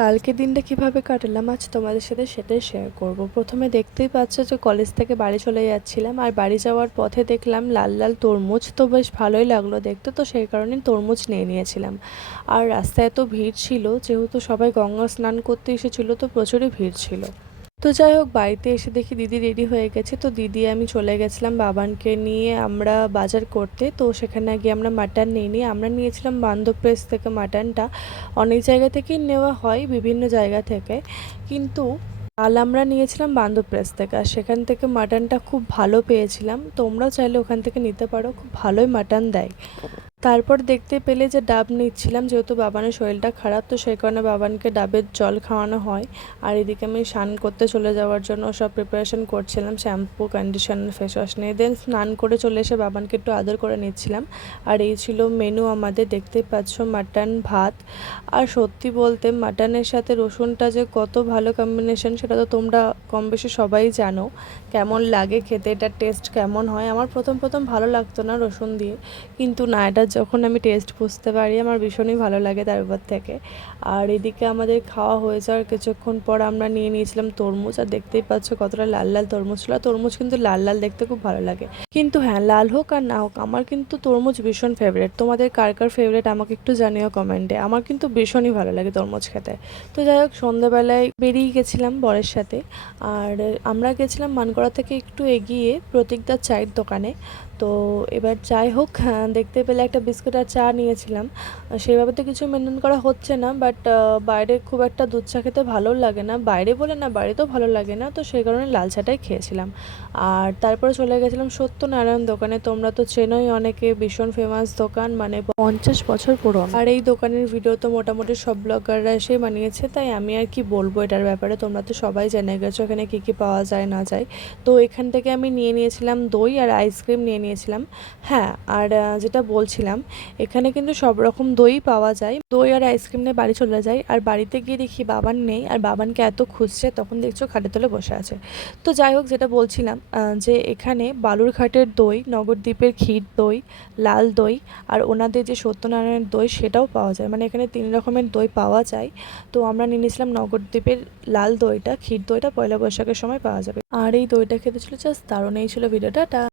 কালকে দিনটা কিভাবে কাটালাম আজ তোমাদের সাথে সেটাই শেয়ার করব। প্রথমে দেখতেই পাচ্ছ যে কলেজ থেকে বাড়ি চলে যাচ্ছিলাম, আর বাড়ি যাওয়ার পথে দেখলাম লাল লাল তরমুজ, তো বেশ ভালোই লাগলো দেখতে, তো সেই কারণে তরমুজ নিয়ে নিয়েছিলাম। আর রাস্তায় এত ভিড় ছিল, যেহেতু সবাই গঙ্গা স্নান করতে এসেছিলো, তো প্রচুরই ভিড় ছিল। তো যাই হোক, বাড়িতে এসে দেখি দিদি রেডি হয়ে গেছে, তো দিদি আমি চলে গেছিলাম বাবানকে নিয়ে আমরা বাজার করতে। তো সেখানে গিয়ে আমরা মাটন নিয়ে আমরা নিয়েছিলাম বান্দর প্রেস থেকে মাটনটা। অনেক জায়গা থেকেই নেওয়া হয়, বিভিন্ন জায়গা থেকে, কিন্তু কাল আমরা নিয়েছিলাম বান্দর প্রেস থেকে, আর সেখান থেকে মাটনটা খুব ভালো পেয়েছিলাম। তোমরাও চাইলে ওখান থেকে নিতে পারো, খুব ভালোই মাটন দেয়। তারপর দেখতে পেলে যে ডাব নিচ্ছিলাম, যেহেতু বাবানের শরীরটা খারাপ, তো সেই কারণে বাবানকে ডাবের জল খাওয়ানো হয়। আর এদিকে আমি স্নান করতে চলে যাওয়ার জন্য সব প্রিপারেশন করছিলাম, শ্যাম্পু, কন্ডিশনার, ফেস ওয়াশ নিয়ে। দেন স্নান করে চলে এসে বাবানকে একটু আদর করে নিচ্ছিলাম। আর এই ছিল মেনু আমাদের, দেখতেই পাচ্ছ, মাটন, ভাত। আর সত্যি বলতে মাটনের সাথে রসুনটা যে কত ভালো কম্বিনেশন, সেটা তো তোমরা কম বেশি সবাই জানো কেমন লাগে খেতে, এটার টেস্ট কেমন হয়। আমার প্রথম প্রথম ভালো লাগতো না রসুন দিয়ে, কিন্তু না, এটা যখন আমি টেস্ট বুঝতে পারি আমার ভীষণই ভালো লাগে তারপর থেকে। আর এদিকে আমাদের খাওয়া হয়ে যাওয়ার কিছুক্ষণ পর আমরা নিয়ে নিয়েছিলাম তরমুজ, আর দেখতেই পাচ্ছ কতটা লাল লাল তরমুজ ছিল। তরমুজ কিন্তু লাল লাল দেখতে খুব ভালো লাগে, কিন্তু হ্যাঁ, লাল হোক আর না হোক, আমার কিন্তু তরমুজ ভীষণ ফেভারিট। তোমাদের কার কার ফেভারিট আমাকে একটু জানিও কমেন্টে, আমার কিন্তু ভীষণই ভালো লাগে তরমুজ খেতে। তো যাই হোক, সন্ধ্যাবেলায় বেরিয়ে গেছিলাম বরের সাথে। আর আমরা গেছিলাম মানকড়া থেকে একটু এগিয়ে প্রতীকদার চায়ের দোকানে। তো এবার যাই হোক, দেখতে পেলে একটা বিস্কুট আর চা নিয়েছিলাম। সেভাবে তো কিছু মেনটেন করা হচ্ছে না, বাট বাইরে খুব একটা দুধ চা খেতে ভালোও লাগে না, বাইরে বলে না, বাড়িতেও ভালো লাগে না, তো সেই কারণে লাল চাটাই খেয়েছিলাম। আর তারপরে চলে গেছিলাম সত্যনারায়ণ দোকানে। তোমরা তো চেনোই অনেকে, ভীষণ ফেমাস দোকান, মানে 50 বছর পুরনো। আর এই দোকানের ভিডিও তো মোটামুটি সব ব্লগাররা এসে বানিয়েছে, তাই আমি আর কি বলবো এটার ব্যাপারে, তোমরা তো সবাই জেনে গেছো এখানে কী কী পাওয়া যায় না যায়। তো এখান থেকে আমি নিয়ে নিয়েছিলাম দই আর আইসক্রিম নিয়ে নিয়েছিলাম। হ্যাঁ, আর যেটা বলছিলাম, এখানে কিন্তু সব রকম দই পাওয়া যায়। দই আর আইসক্রিম নিয়ে বাড়ি চলে যাই, আর বাড়িতে গিয়ে দেখি বাবান নেই, আর বাবানকে এত খুঁজছে, তখন দেখছো খাটের তলে বসে আছে। তো যাই হোক, যেটা বলছিলাম, যে এখানে বালুরঘাটের দই, নগরদ্বীপের ক্ষীর দই, লাল দই, আর ওনাদের যে সত্যনারায়ণের দই সেটাও পাওয়া যায়, মানে এখানে 3 রকমের দই পাওয়া যায়। তো আমরা নিয়ে নিয়েছিলাম নগরদ্বীপের লাল দইটা, ক্ষীর দইটা পয়লা বৈশাখের সময় পাওয়া যাবে। আর এই দইটা খেতে ছিল জাস্ট দারুণ। এই ছিল ভিডিওটা।